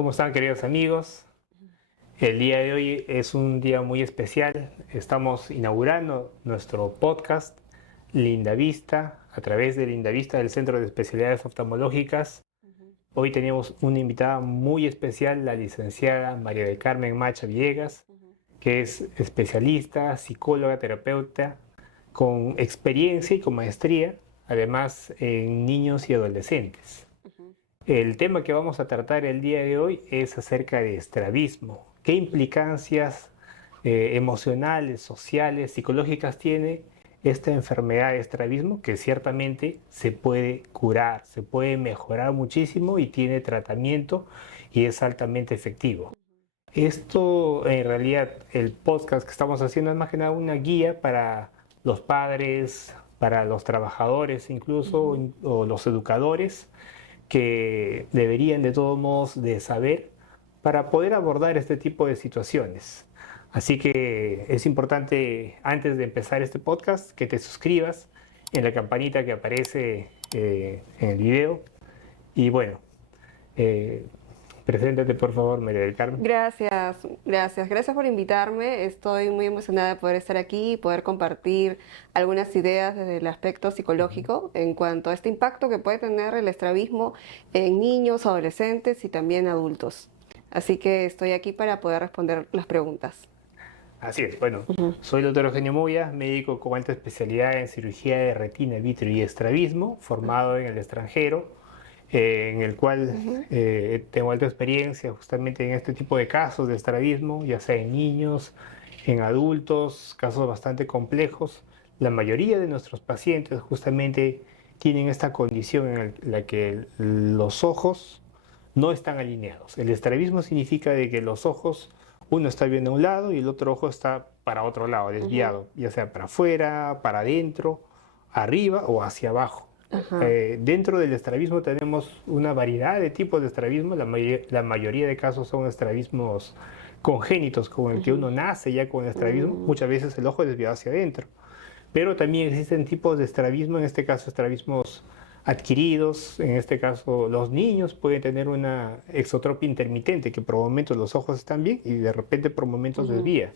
¿Cómo están, queridos amigos? El día de hoy es un día muy especial. Estamos inaugurando nuestro podcast Linda Vista a través de Linda Vista del Centro de Especialidades Oftalmológicas. Ujú. Hoy tenemos una invitada muy especial, la licenciada María del Carmen Macha Villegas, Ujú. que es especialista, psicóloga, terapeuta, con experiencia y con maestría, además en niños y adolescentes. Ujú. El tema que vamos a tratar el día de hoy es acerca de estrabismo. ¿Qué implicancias emocionales, sociales, psicológicas tiene esta enfermedad de estrabismo? Que ciertamente se puede curar, se puede mejorar muchísimo y tiene tratamiento y es altamente efectivo. Esto, en realidad, el podcast que estamos haciendo es más que nada una guía para los padres, para los trabajadores incluso, Ujú. o los educadores que deberían de todos modos de saber para poder abordar este tipo de situaciones. Así que es importante, antes de empezar este podcast, que te suscribas en la campanita que aparece en el video. Y bueno, eh, preséntate por favor, María del Carmen. Gracias por invitarme. Estoy muy emocionada de poder estar aquí y poder compartir algunas ideas desde el aspecto psicológico en cuanto a este impacto que puede tener el estrabismo en niños, adolescentes y también adultos. Así que estoy aquí para poder responder las preguntas. Así es, bueno, Ujú. soy el doctor Eugenio Moya, médico con alta especialidad en cirugía de retina, vitrio y estrabismo, formado en el extranjero, en el cual Ujú. tengo alta experiencia justamente en este tipo de casos de estrabismo, ya sea en niños, en adultos, casos bastante complejos. La mayoría de nuestros pacientes justamente tienen esta condición en la que los ojos no están alineados. El estrabismo significa de que los ojos, uno está viendo a un lado y el otro ojo está para otro lado, Ujú. desviado, ya sea para afuera, para adentro, arriba o hacia abajo. Ajá. Dentro del estrabismo tenemos una variedad de tipos de estrabismo. La mayoría de casos son estrabismos congénitos, con el que Ujú. uno nace ya con estrabismo. Mm. Muchas veces el ojo es desviado hacia adentro. Pero también existen tipos de estrabismo, en este caso estrabismos adquiridos. En este caso los niños pueden tener una exotropia intermitente, que por momentos los ojos están bien y de repente por momentos Ujú. desvía.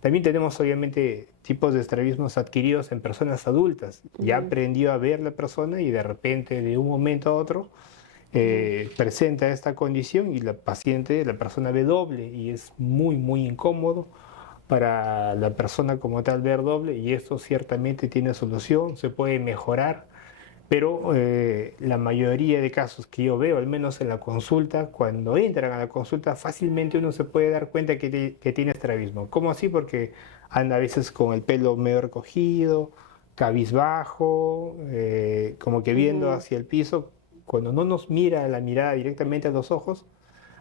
También tenemos obviamente tipos de estrabismos adquiridos en personas adultas. Ya Ujú. aprendió a ver la persona y de repente de un momento a otro Ujú. presenta esta condición y la paciente, la persona ve doble y es muy, muy incómodo para la persona como tal ver doble, y esto ciertamente tiene solución, se puede mejorar, pero la mayoría de casos que yo veo, al menos en la consulta, cuando entran a la consulta, fácilmente uno se puede dar cuenta que tiene estrabismo. ¿Cómo así? Porque anda a veces con el pelo medio recogido, cabizbajo, como que viendo Ujú. hacia el piso. Cuando no nos mira la mirada directamente a los ojos,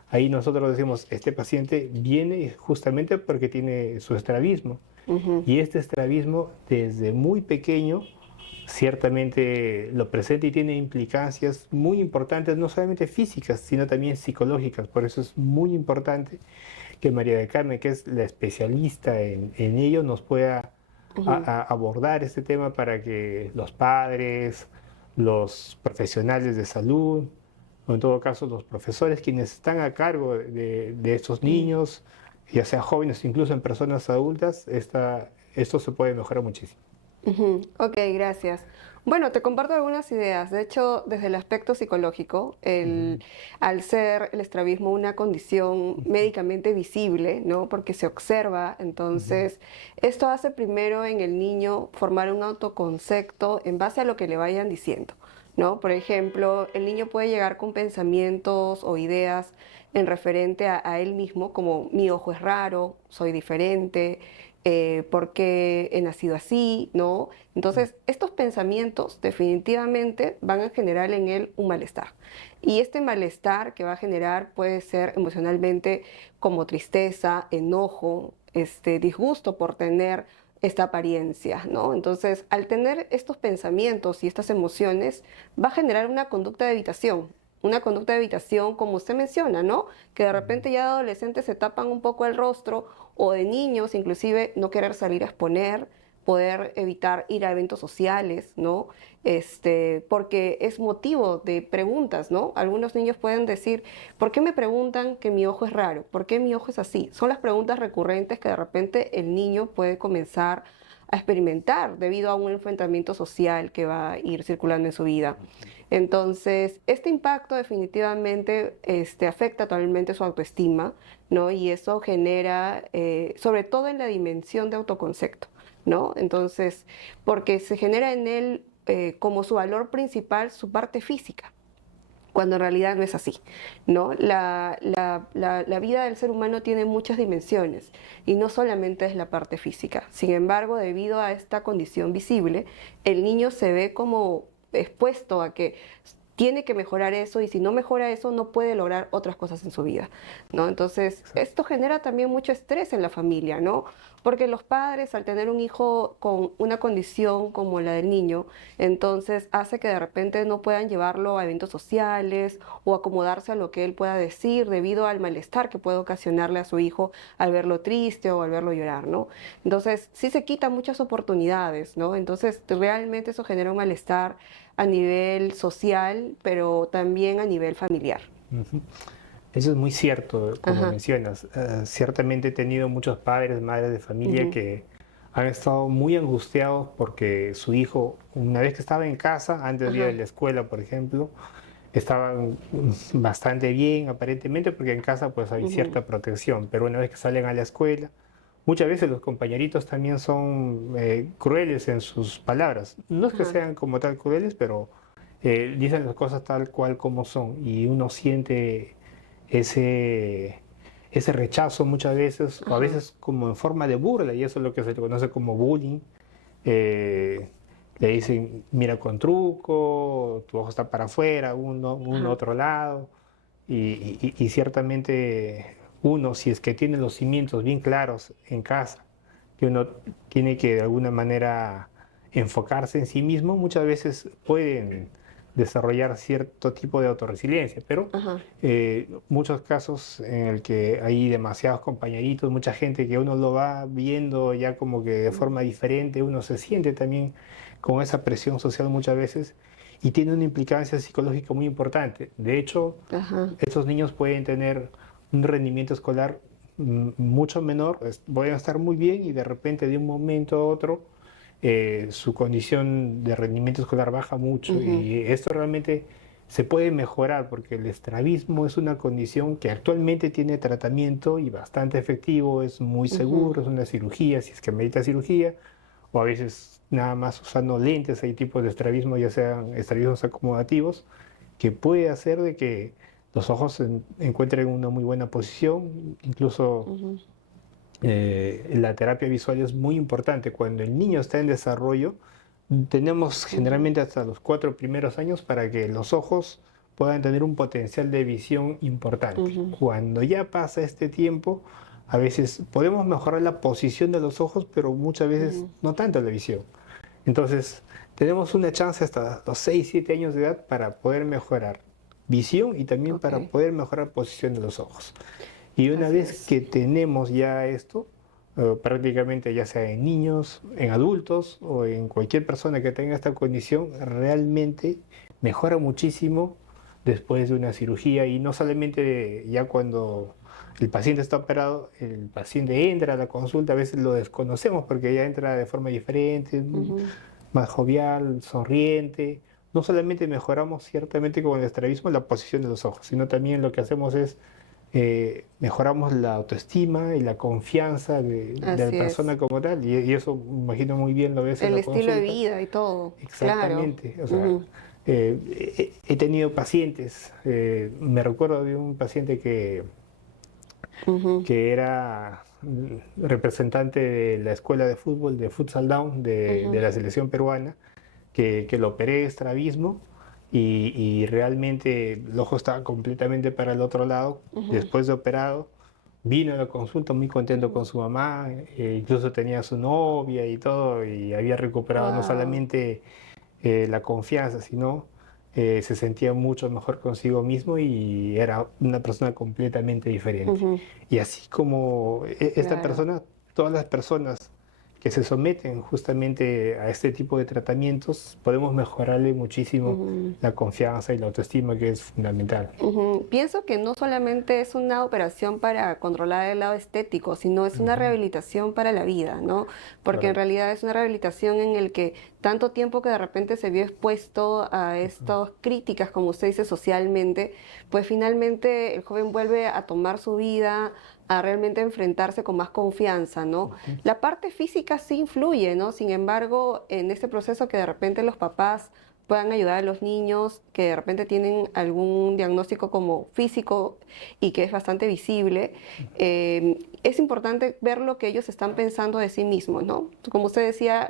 ahí nosotros decimos, este paciente viene justamente porque tiene su estrabismo. Ujú. Y este estrabismo desde muy pequeño ciertamente lo presenta y tiene implicancias muy importantes, no solamente físicas, sino también psicológicas. Por eso es muy importante que María del Carmen, que es la especialista en ello, nos pueda Ujú. abordar este tema para que los padres, los profesionales de salud, o en todo caso los profesores, quienes están a cargo de estos Ujú. niños, ya sea jóvenes, incluso en personas adultas, esto se puede mejorar muchísimo. Ujú. Ok, gracias. Bueno, te comparto algunas ideas. De hecho, desde el aspecto psicológico, Ujú, al ser el estrabismo una condición médicamente visible, ¿no? Porque se observa, ujú, entonces esto hace primero en el niño formar un autoconcepto en base a lo que le vayan diciendo, ¿no? Por ejemplo, el niño puede llegar con pensamientos o ideas en referente a él mismo, como mi ojo es raro, soy diferente, por qué he nacido así, ¿no? Entonces, estos pensamientos definitivamente van a generar en él un malestar. Y este malestar que va a generar puede ser emocionalmente como tristeza, enojo, disgusto por tener esta apariencia, ¿no? Entonces, al tener estos pensamientos y estas emociones, va a generar una conducta de evitación. Una conducta de evitación, como usted menciona, ¿no? Que de ujú, repente ya de adolescentes se tapan un poco el rostro o de niños, inclusive no querer salir a exponer poder evitar ir a eventos sociales, ¿no? Porque es motivo de preguntas, ¿no? Algunos niños pueden decir, ¿por qué me preguntan que mi ojo es raro? ¿Por qué mi ojo es así? Son las preguntas recurrentes que de repente el niño puede comenzar a experimentar debido a un enfrentamiento social que va a ir circulando en su vida. Entonces, este impacto definitivamente afecta totalmente su autoestima, ¿no? Y eso genera, sobre todo en la dimensión de autoconcepto, ¿no? Entonces, porque se genera en él como su valor principal su parte física, cuando en realidad no es así, ¿no? La vida del ser humano tiene muchas dimensiones y no solamente es la parte física. Sin embargo, debido a esta condición visible, el niño se ve como expuesto a que tiene que mejorar eso y si no mejora eso no puede lograr otras cosas en su vida, ¿no? Entonces, esto genera también mucho estrés en la familia, ¿no? Porque los padres, al tener un hijo con una condición como la del niño, entonces hace que de repente no puedan llevarlo a eventos sociales o acomodarse a lo que él pueda decir debido al malestar que puede ocasionarle a su hijo al verlo triste o al verlo llorar, ¿no? Entonces, sí se quitan muchas oportunidades, ¿no? Entonces, realmente eso genera un malestar a nivel social, pero también a nivel familiar. Ujú. Eso es muy cierto, como Ajá. mencionas. Ciertamente he tenido muchos padres, madres de familia Ujú. que han estado muy angustiados porque su hijo, una vez que estaba en casa, antes de ir a Ajá. la escuela, por ejemplo, estaban bastante bien aparentemente porque en casa pues hay Ujú. cierta protección, pero una vez que salen a la escuela, muchas veces los compañeritos también son crueles en sus palabras. No es que Ajá. sean como tal crueles, pero dicen las cosas tal cual como son y uno siente ese, ese rechazo muchas veces, o a Ajá. veces como en forma de burla, y eso es lo que se le conoce como bullying. Eh, Le dicen, mira con truco, tu ojo está para afuera, uno Ajá. otro lado, y ciertamente uno, si es que tiene los cimientos bien claros en casa, que uno tiene que de alguna manera enfocarse en sí mismo, muchas veces pueden desarrollar cierto tipo de autorresiliencia, pero Ajá. muchos casos en el que hay demasiados compañeritos, mucha gente que uno lo va viendo ya como que de Ujú. forma diferente, uno se siente también con esa presión social muchas veces y tiene una implicancia psicológica muy importante. De hecho, Ajá. estos niños pueden tener un rendimiento escolar mucho menor, pueden estar muy bien y de repente de un momento a otro su condición de rendimiento escolar baja mucho Ujú. y esto realmente se puede mejorar porque el estrabismo es una condición que actualmente tiene tratamiento y bastante efectivo, es muy Ujú. seguro, es una cirugía, si es que amerita cirugía, o a veces nada más usando lentes, hay tipos de estrabismo, ya sean estrabismos acomodativos, que puede hacer de que los ojos encuentren una muy buena posición, incluso Ujú. la terapia visual es muy importante. Cuando el niño está en desarrollo, tenemos Ujú. generalmente hasta los 4 primeros años para que los ojos puedan tener un potencial de visión importante. Ujú. Cuando ya pasa este tiempo, a veces podemos mejorar la posición de los ojos, pero muchas veces Ujú. no tanto la visión. Entonces, tenemos una chance hasta los 6 7 años de edad para poder mejorar visión y también para Ok, poder mejorar posición de los ojos. Y una así vez es. que tenemos ya esto, prácticamente ya sea en niños, en adultos o en cualquier persona que tenga esta condición, realmente mejora muchísimo después de una cirugía y no solamente ya cuando el paciente está operado, el paciente entra a la consulta, a veces lo desconocemos porque ya entra de forma diferente, Ujú. más jovial, sonriente. No solamente mejoramos ciertamente con el estrabismo la posición de los ojos, sino también lo que hacemos es mejoramos la autoestima y la confianza de la Así es. persona como tal. Y eso, me imagino muy bien lo ves en El la estilo de consulta. vida y todo, claro. Exactamente. O sea, Ujú. he tenido pacientes, me recuerdo de un paciente Ujú. que era representante de la escuela de fútbol, de Futsal Down, de Ujú. la selección peruana, que lo operé de estrabismo y realmente el ojo estaba completamente para el otro lado. Ujú. Después de operado, vino a la consulta muy contento con Ujú. su mamá, incluso tenía a su novia y todo, y había recuperado no Wow. solamente la confianza, sino se sentía mucho mejor consigo mismo y era una persona completamente diferente. Ujú. Y así como esta Claro. persona, todas las personas que se someten justamente a este tipo de tratamientos, podemos mejorarle muchísimo Ujú. la confianza y la autoestima, que es fundamental. Ujú. Pienso que no solamente es una operación para controlar el lado estético, sino es una Ujú, rehabilitación para la vida, ¿no? Porque en correcto. realidad es una rehabilitación en el que tanto tiempo que de repente se vio expuesto a Ujú, estas críticas, como usted dice, socialmente, pues finalmente el joven vuelve a tomar su vida, a realmente enfrentarse con más confianza, ¿no? ujú, La parte física sí influye, ¿no? Sin embargo, en este proceso que de repente los papás puedan ayudar a los niños que de repente tienen algún diagnóstico como físico y que es bastante visible, es importante ver lo que ellos están pensando de sí mismos, ¿no? Como usted decía,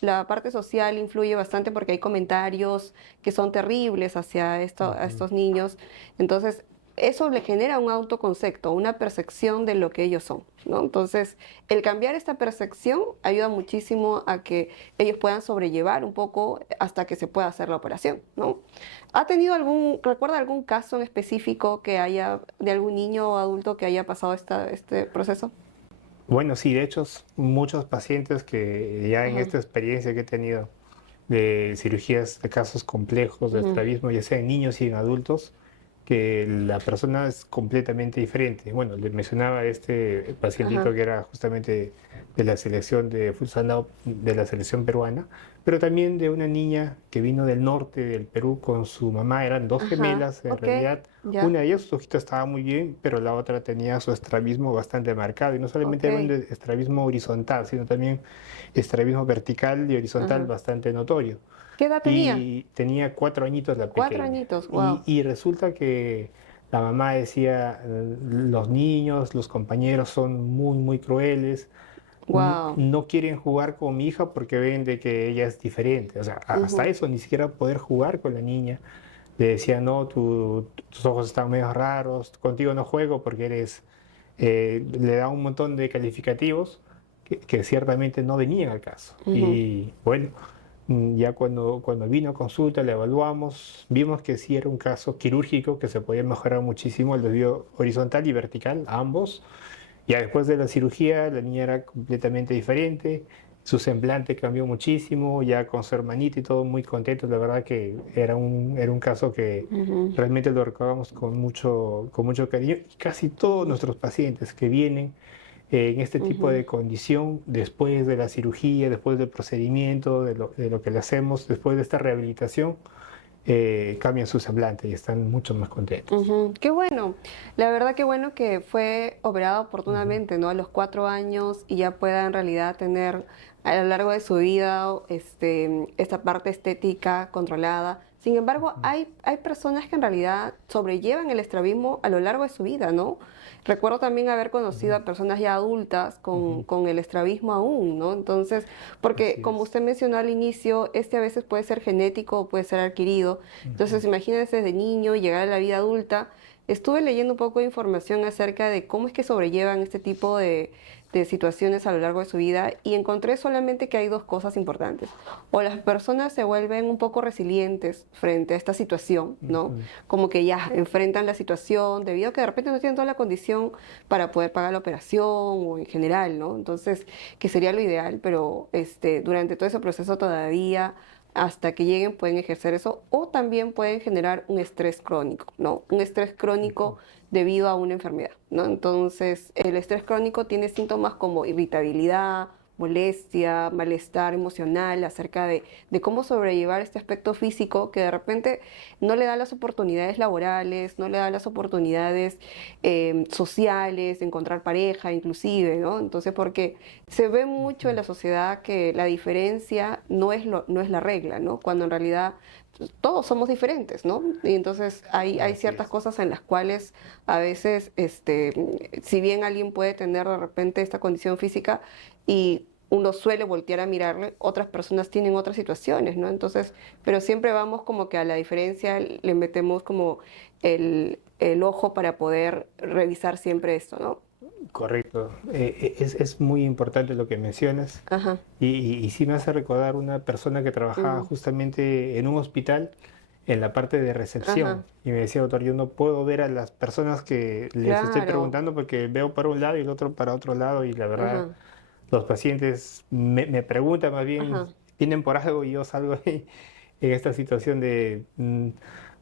la parte social influye bastante porque hay comentarios que son terribles hacia a ujú. estos niños. Entonces, eso le genera un autoconcepto, una percepción de lo que ellos son, ¿no? Entonces, el cambiar esta percepción ayuda muchísimo a que ellos puedan sobrellevar un poco hasta que se pueda hacer la operación, ¿no? ¿Ha tenido recuerda algún caso en específico que haya, de algún niño o adulto que haya pasado este proceso? Bueno, sí, de hecho, muchos pacientes que ya en Ajá, esta experiencia que he tenido de cirugías de casos complejos de ujú, estrabismo, ya sea en niños y en adultos, que la persona es completamente diferente. Bueno, le mencionaba a este pacientito ajá, que era justamente de la selección de futsal de la selección peruana, pero también de una niña que vino del norte del Perú con su mamá, eran dos ajá, gemelas en ok, realidad. ya, Una de ellas, su ojito estaba muy bien, pero la otra tenía su estrabismo bastante marcado. Y no solamente hablan ok, de estrabismo horizontal, sino también estrabismo vertical y horizontal ajá. bastante notorio. ¿Qué edad tenía? Y tenía 4 añitos la 4 pequeña. añitos, Y, wow, y resulta que la mamá decía, los niños, los compañeros son muy, muy crueles, wow, no quieren jugar con mi hija porque ven de que ella es diferente. O sea, hasta ujú, eso, ni siquiera poder jugar con la niña. Le decía, no, tus ojos están medio raros, contigo no juego porque eres... le da un montón de calificativos que ciertamente no venían al caso. ujú, Y bueno, ya cuando vino a consulta, le evaluamos, vimos que sí era un caso quirúrgico, que se podía mejorar muchísimo el desvío horizontal y vertical, ambos. Ya después de la cirugía, la niña era completamente diferente, su semblante cambió muchísimo, ya con su hermanita y todo muy contentos. La verdad que era un caso que ujú, realmente lo recordamos con mucho cariño. Y casi todos nuestros pacientes que vienen en este tipo ujú. de condición, después de la cirugía, después del procedimiento, de lo que le hacemos, después de esta rehabilitación, cambian su semblante y están mucho más contentos. Ujú. Qué bueno, la verdad que bueno que fue operado Ujú, oportunamente, ¿no? A los 4 años y ya pueda en realidad tener a lo largo de su vida esta parte estética controlada. Sin embargo, ujú, hay personas que en realidad sobrellevan el estrabismo a lo largo de su vida, ¿no? Recuerdo también haber conocido ujú, a personas ya adultas ujú. con el estrabismo aún, ¿no? Entonces, porque Así como es. usted mencionó al inicio, a veces puede ser genético o puede ser adquirido. Ujú, Entonces, imagínense desde niño llegar a la vida adulta. Estuve leyendo un poco de información acerca de cómo es que sobrellevan este tipo de situaciones a lo largo de su vida y encontré solamente que hay dos cosas importantes. O las personas se vuelven un poco resilientes frente a esta situación, ¿no? ujú. Como que ya enfrentan la situación debido a que de repente no tienen toda la condición para poder pagar la operación o en general, ¿no? Entonces, que sería lo ideal, pero durante todo ese proceso todavía hasta que lleguen pueden ejercer eso o también pueden generar un estrés crónico, ¿no? Un estrés crónico debido a una enfermedad, ¿no? Entonces, el estrés crónico tiene síntomas como irritabilidad, molestia, malestar emocional acerca de cómo sobrellevar este aspecto físico que de repente no le da las oportunidades laborales, no le da las oportunidades sociales, de encontrar pareja inclusive, ¿no? Entonces, porque se ve mucho en la sociedad que la diferencia no es la regla, ¿no? Cuando en realidad pues, todos somos diferentes, ¿no? Y entonces hay Así ciertas es. cosas en las cuales a veces, si bien alguien puede tener de repente esta condición física y uno suele voltear a mirarle, otras personas tienen otras situaciones, ¿no? Entonces, pero siempre vamos como que a la diferencia le metemos como el ojo para poder revisar siempre esto, ¿no? Correcto. Es muy importante lo que mencionas Ajá. y sí me hace recordar una persona que trabajaba Ujú. justamente en un hospital en la parte de recepción Ajá. y me decía, doctor, yo no puedo ver a las personas que les estoy Claro. preguntando porque veo para un lado y el otro para otro lado y la verdad Ajá. los pacientes me preguntan más bien, Ajá. vienen por algo y yo salgo en esta situación de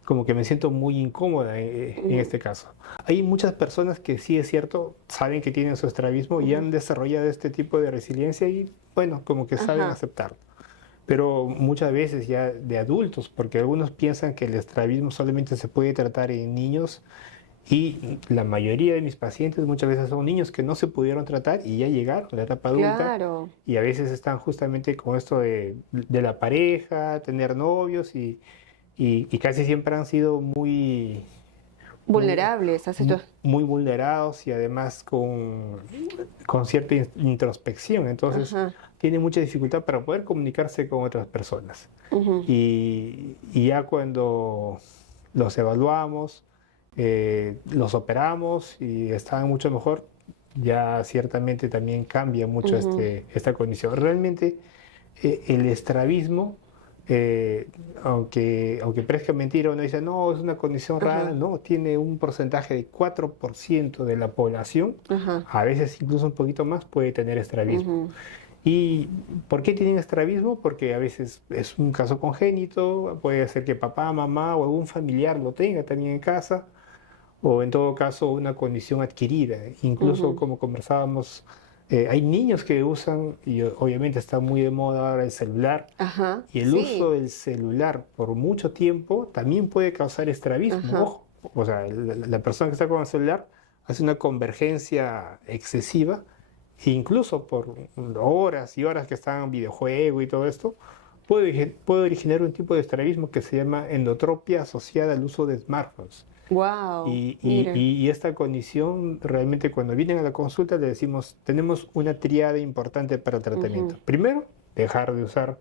como que me siento muy incómoda en Ujú, este caso. Hay muchas personas que sí es cierto, saben que tienen su estrabismo y ujú, han desarrollado este tipo de resiliencia y bueno, como que saben ajá. aceptarlo. Pero muchas veces ya de adultos, porque algunos piensan que el estrabismo solamente se puede tratar en niños y la mayoría de mis pacientes muchas veces son niños que no se pudieron tratar y ya llegaron a la etapa adulta Claro. y a veces están justamente con esto de la pareja, tener novios y casi siempre han sido muy, Vulnerables a situaciones. muy vulnerados y además con cierta introspección. Entonces Ajá. tienen mucha dificultad para poder comunicarse con otras personas. Ujú, Y ya cuando los evaluamos, los operamos y están mucho mejor, ya ciertamente también cambia mucho ujú, esta condición. Realmente el estrabismo, aunque parezca mentira, uno dice, no, es una condición rara, ajá. no, tiene un porcentaje de 4% de la población, Ajá. a veces incluso un poquito más, puede tener estrabismo. Ujú, ¿Y por qué tienen estrabismo? Porque a veces es un caso congénito, puede ser que papá, mamá o algún familiar lo tenga también en casa, o en todo caso una condición adquirida. Incluso ujú. como conversábamos, hay niños que usan, y obviamente está muy de moda ahora el celular, Ajá. y el uso Sí. del celular por mucho tiempo también puede causar estrabismo. Ajá. Ojo, o sea, la persona que está con el celular hace una convergencia excesiva, e incluso por horas y horas que están en videojuego y todo esto, puede originar un tipo de estrabismo que se llama endotropia asociada al uso de smartphones. Wow. Mira. Y esta condición, realmente cuando vienen a la consulta le decimos, tenemos una triada importante para el Ujú, tratamiento. Primero, dejar de usar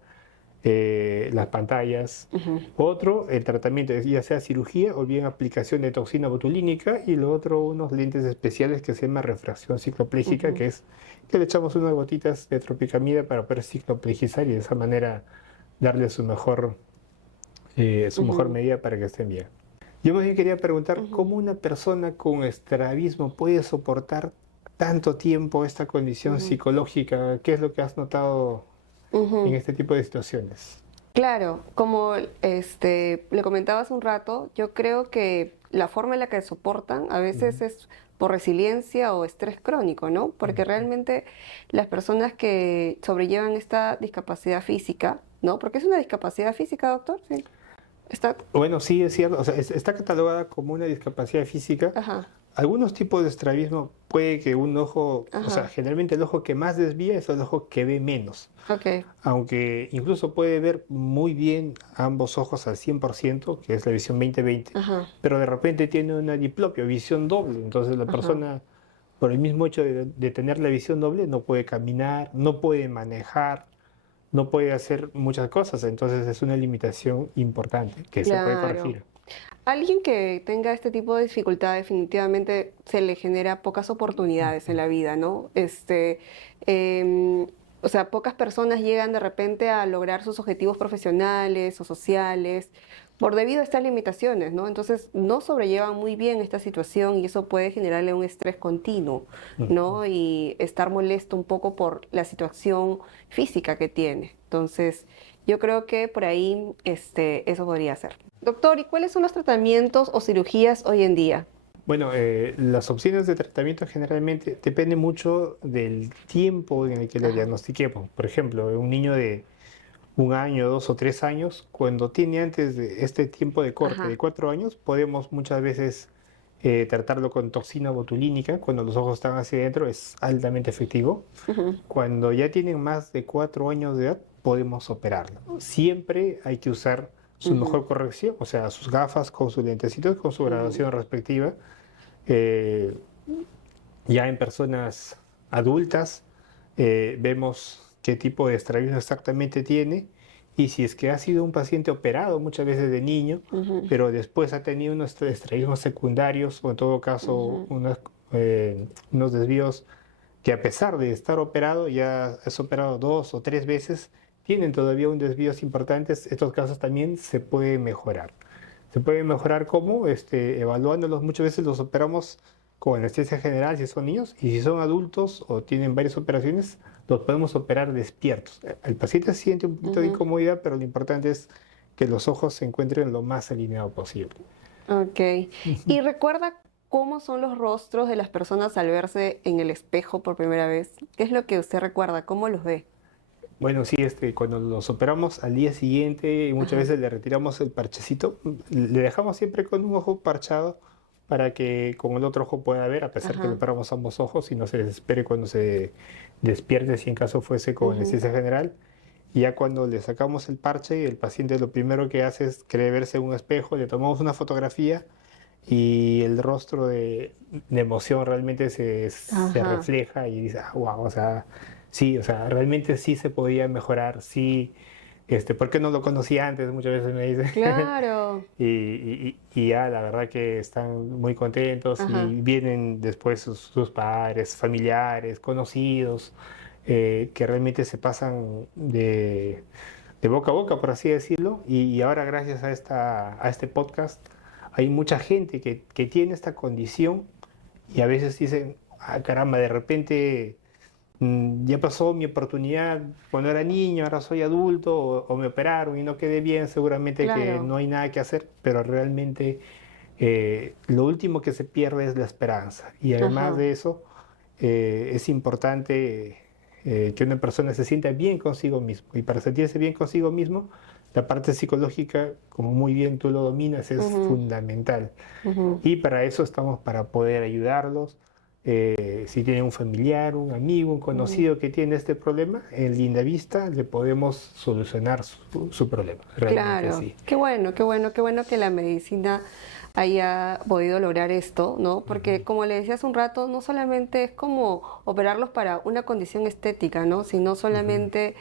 las pantallas. ujú, Otro, el tratamiento, ya sea cirugía o bien aplicación de toxina botulínica. Y lo otro, unos lentes especiales que se llama refracción cicloplégica, ujú, que es que le echamos unas gotitas de tropicamida para poder cicloplejizar y de esa manera darle su mejor ujú, medida para que estén bien. Yo más bien quería preguntar, ujú, ¿cómo una persona con estrabismo puede soportar tanto tiempo esta condición ujú, psicológica? ¿Qué es lo que has notado en ujú. este tipo de situaciones? Claro, como le comentaba hace un rato, yo creo que la forma en la que soportan a Ujú, veces es por resiliencia o estrés crónico, ¿no? Porque ujú. realmente las personas que sobrellevan esta discapacidad física, ¿no? Porque es una discapacidad física, doctor, sí. Está, Bueno, sí, es cierto, o sea, está catalogada como una discapacidad física. ajá, Algunos tipos de estrabismo puede que un ojo, o sea, ajá, generalmente el ojo que más desvía es el ojo que ve menos. ok, Aunque incluso puede ver muy bien ambos ojos al 100%, que es la visión 20/20, ajá, pero de repente tiene una diplopia, visión doble. Entonces la ajá. persona, por el mismo hecho de tener la visión doble, no puede caminar, no puede manejar, no puede hacer muchas cosas. Entonces es una limitación importante que se puede Claro. corregir. Alguien que tenga este tipo de dificultad definitivamente se le genera pocas oportunidades en la vida, ¿no? Em, o sea, pocas personas llegan de repente a lograr sus objetivos profesionales o sociales por debido a estas limitaciones, ¿no? Entonces no sobrellevan muy bien esta situación y eso puede generarle un estrés continuo, Ujú. ¿no? Y estar molesto un poco por la situación física que tiene. Entonces, yo creo que por ahí eso podría ser. Doctor, ¿y cuáles son los tratamientos o cirugías hoy en día? Bueno, las opciones de tratamiento generalmente dependen mucho del tiempo en el que lo Ajá, diagnostiquemos. Por ejemplo, un niño de 1 año, 2 o 3 años, cuando tiene antes de este tiempo de corte de ajá, 4 años, podemos muchas veces tratarlo con toxina botulínica. Cuando los ojos están hacia adentro es altamente efectivo. ujú, Cuando ya tienen más de 4 años de edad, podemos operarlo. Siempre hay que usar su ujú, mejor corrección, o sea, sus gafas con sus lentecitos, con su ujú, graduación respectiva. Eh, ya en personas adultas vemos qué tipo de estrabismo exactamente tiene y si es que ha sido un paciente operado muchas veces de niño, ujú, pero después ha tenido unos estrabismos secundarios o en todo caso ujú, unos desvíos que a pesar de estar operado, ya es operado 2 o 3 veces, tienen todavía un desvíos importantes. Estos casos también se puede mejorar. Se puede mejorar cómo, evaluándolos. Muchas veces los operamos con anestesia general si son niños, y si son adultos o tienen varias operaciones, los podemos operar despiertos. El paciente siente un poquito de Ujú. incomodidad, pero lo importante es que los ojos se encuentren lo más alineados posible. Ok. Ujú. ¿Y recuerda cómo son los rostros de las personas al verse en el espejo por primera vez? ¿Qué es lo que usted recuerda? ¿Cómo los ve? Bueno, sí, cuando los operamos al día siguiente, y muchas Ajá, veces le retiramos el parchecito, le dejamos siempre con un ojo parchado para que con el otro ojo pueda ver, a pesar que le ajá. operamos ambos ojos y no se desespere cuando se despierte, si en caso fuese con Ujú. anestesia general. Y ya cuando le sacamos el parche, el paciente lo primero que hace es querer verse en un espejo, le tomamos una fotografía y el rostro de emoción realmente se Ajá. refleja y dice, ah, wow, o sea, sí, o sea, realmente sí se podía mejorar, sí, ¿por qué no lo conocía antes? Muchas veces me dicen. Claro. Y ya, la verdad que están muy contentos Ajá. y vienen después sus padres, familiares, conocidos, que realmente se pasan de boca a boca, por así decirlo. Y ahora, gracias a este podcast, hay mucha gente que tiene esta condición y a veces dicen, ah, caramba, de repente ya pasó mi oportunidad cuando era niño, ahora soy adulto, o me operaron y no quedé bien, seguramente que Claro. no hay nada que hacer, pero realmente lo último que se pierde es la esperanza. Y además Ajá. de eso, es importante que una persona se sienta bien consigo mismo. Y para sentirse bien consigo mismo, la parte psicológica, como muy bien tú lo dominas, es Ujú, fundamental. ujú, Y para eso estamos, para poder ayudarlos. Si tiene un familiar, un amigo, un ujú. conocido que tiene este problema, en Lindavista le podemos solucionar su problema. Realmente Claro, sí. qué bueno, qué bueno, qué bueno que la medicina haya podido lograr esto, ¿no? Porque Ujú, como le decía hace un rato, no solamente es como operarlos para una condición estética, ¿no? Sino ujú, solamente,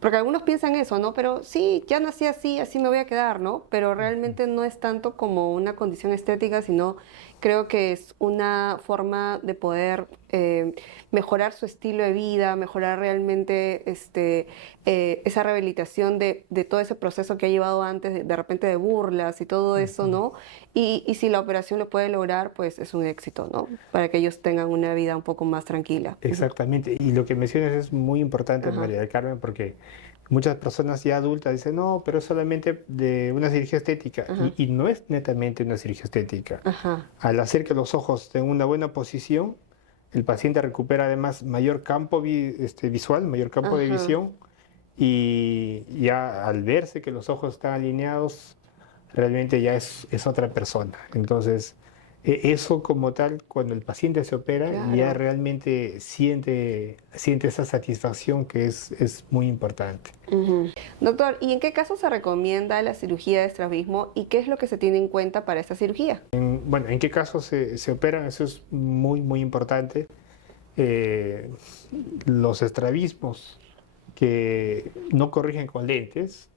porque algunos piensan eso, ¿no? Pero sí, ya nací así, así me voy a quedar, ¿no? Pero ujú. realmente no es tanto como una condición estética, sino creo que es una forma de poder mejorar su estilo de vida, mejorar realmente esa rehabilitación de todo ese proceso que ha llevado antes, de repente de burlas y todo eso, Ujú. ¿no? Y si la operación lo puede lograr, pues es un éxito, ¿no? Para que ellos tengan una vida un poco más tranquila. Ujú. Exactamente, y lo que mencionas es muy importante, Ajá, María del Carmen, porque muchas personas ya adultas dicen, no, pero es solamente de una cirugía estética, ajá, y no es netamente una cirugía estética. ajá, Al hacer que los ojos tengan una buena posición, el paciente recupera además mayor campo visual, mayor campo de ajá. visión, y ya al verse que los ojos están alineados, realmente ya es otra persona. Entonces, eso como tal, cuando el paciente se opera, ya Claro. realmente siente esa satisfacción que es muy importante. Ujú. Doctor, ¿y en qué caso se recomienda la cirugía de estrabismo y qué es lo que se tiene en cuenta para esta cirugía? Bueno, ¿en qué caso se operan? Eso es muy, muy importante. Eh, los estrabismos que no corrigen con lentes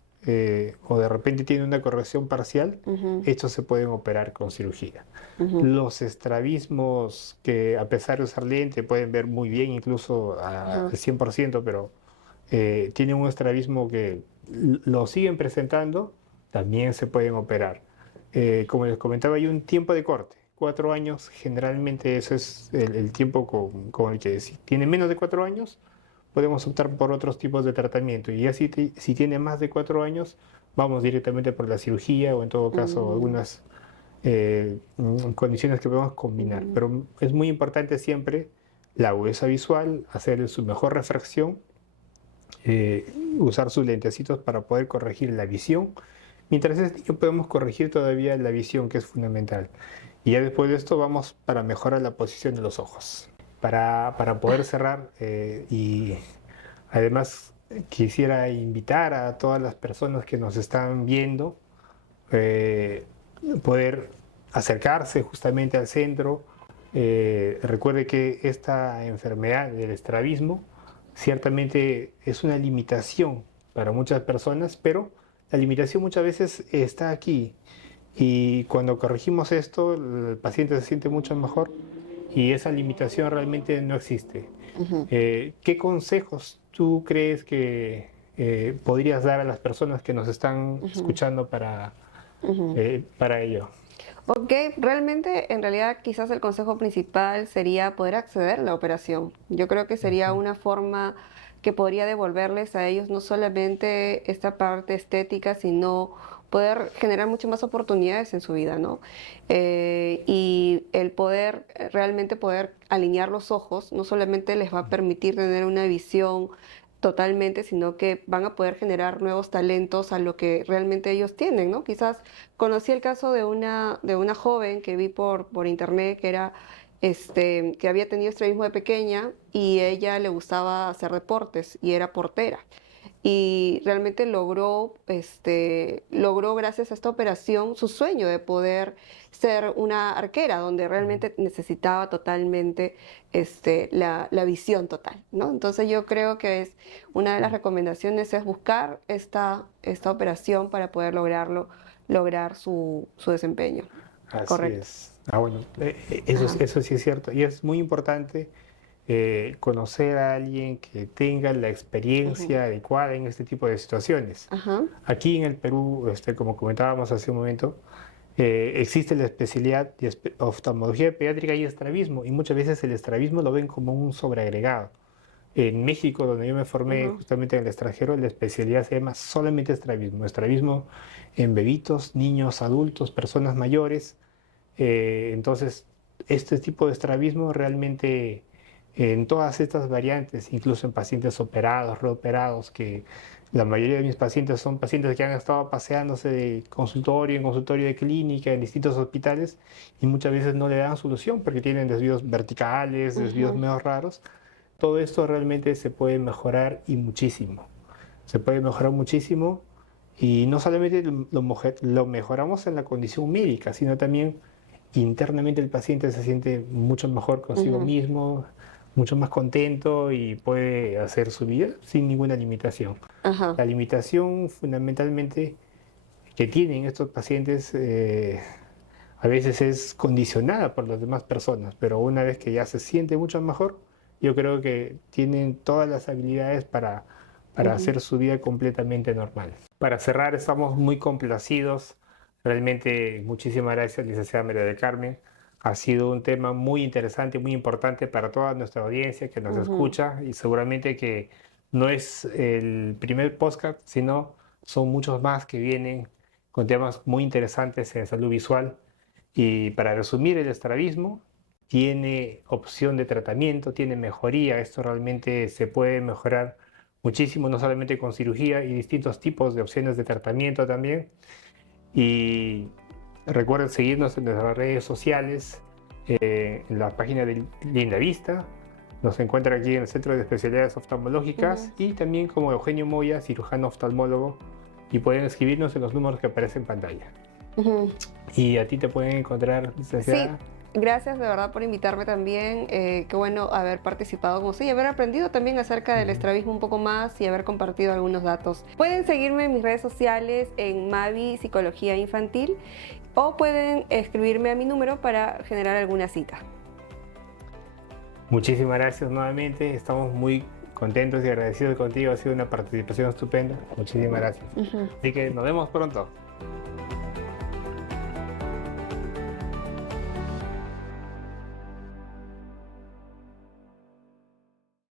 o de repente tienen una corrección parcial, Ujú, estos se pueden operar con cirugía. ujú, Los estrabismos que a pesar de usar lente pueden ver muy bien, incluso ajá, al 100%, pero tienen un estrabismo que lo siguen presentando, también se pueden operar. Como les comentaba, hay un tiempo de corte. 4 años, generalmente eso es el tiempo con el que si tiene menos de 4 años, podemos optar por otros tipos de tratamiento. Y ya si tiene más de 4 años, vamos directamente por la cirugía o en todo caso mm, algunas condiciones que podemos combinar. ujú, Pero es muy importante siempre la agudeza visual, hacer su mejor refracción, usar sus lentecitos para poder corregir la visión. Mientras es niño podemos corregir todavía la visión, que es fundamental. Y ya después de esto vamos para mejorar la posición de los ojos. Para poder cerrar y además quisiera invitar a todas las personas que nos están viendo eh, poder acercarse justamente al centro. Recuerde que esta enfermedad del estrabismo ciertamente es una limitación para muchas personas, pero la limitación muchas veces está aquí. Y cuando corregimos esto, el paciente se siente mucho mejor y esa limitación realmente no existe. ujú, ¿Qué consejos tú crees que podrías dar a las personas que nos están ujú, escuchando ujú. para ello? Ok, Ok, realmente en realidad quizás el consejo principal sería poder acceder a la operación. Yo creo que sería Ujú. una forma que podría devolverles a ellos no solamente esta parte estética, sino poder generar muchas más oportunidades en su vida, ¿no? Y el poder, realmente poder alinear los ojos, no solamente les va a permitir tener una visión totalmente, sino que van a poder generar nuevos talentos a lo que realmente ellos tienen, ¿no? Quizás conocí el caso de una joven que vi por internet que era que había tenido estrabismo de pequeña y ella le gustaba hacer deportes y era portera. Y realmente logró gracias a esta operación su sueño de poder ser una arquera, donde realmente necesitaba totalmente la visión total, ¿no? Entonces yo creo que es una de las recomendaciones es buscar esta operación para poder lograr su desempeño. Así Correcto. es. Bueno, Ajá, eso sí es cierto. Y es muy importante conocer a alguien que tenga la ujú, experiencia adecuada en este tipo de situaciones. ajá, Aquí en el Perú, como comentábamos hace un momento, existe la especialidad de oftalmología pediátrica y estrabismo, y muchas veces el estrabismo lo ven como un sobreagregado. En México, donde yo me formé ajá, justamente en el extranjero, la especialidad se llama solamente estrabismo. Estrabismo en bebitos, niños, adultos, personas mayores. Entonces, este tipo de estrabismo realmente en todas estas variantes, incluso en pacientes operados, reoperados, que la mayoría de mis pacientes son pacientes que han estado paseándose de consultorio en consultorio de clínica en distintos hospitales y muchas veces no le dan solución porque tienen desvíos verticales, desvíos ajá, medio raros. Todo esto realmente se puede mejorar y muchísimo. Se puede mejorar muchísimo y no solamente lo mejoramos en la condición médica, sino también internamente el paciente se siente mucho mejor consigo ajá, mismo, mucho más contento y puede hacer su vida sin ninguna limitación. ajá, La limitación fundamentalmente que tienen estos pacientes a veces es condicionada por las demás personas, pero una vez que ya se siente mucho mejor, yo creo que tienen todas las habilidades para ujú. hacer su vida completamente normal. Para cerrar, estamos muy complacidos. Realmente, muchísimas gracias, licenciada María del Carmen. Ha sido un tema muy interesante, muy importante para toda nuestra audiencia que nos Ujú, escucha y seguramente que no es el primer podcast, sino son muchos más que vienen con temas muy interesantes en salud visual. Y para resumir, el estrabismo tiene opción de tratamiento, tiene mejoría. Esto realmente se puede mejorar muchísimo, no solamente con cirugía y distintos tipos de opciones de tratamiento también. Y recuerden seguirnos en nuestras redes sociales, en la página de Linda Vista. Nos encuentra aquí en el Centro de Especialidades Oftalmológicas ujú, y también como Eugenio Moya, cirujano oftalmólogo. Y pueden escribirnos en los números que aparecen en pantalla. ujú. Y a ti te pueden encontrar, Sí, licenciada. gracias de verdad por invitarme también. Qué bueno haber participado con usted y haber aprendido también acerca del Ujú. estrabismo un poco más y haber compartido algunos datos. Pueden seguirme en mis redes sociales en Mavi Psicología Infantil o pueden escribirme a mi número para generar alguna cita. Muchísimas gracias nuevamente. Estamos muy contentos y agradecidos contigo. Ha sido una participación estupenda. Muchísimas gracias. Ujú. Así que nos vemos pronto.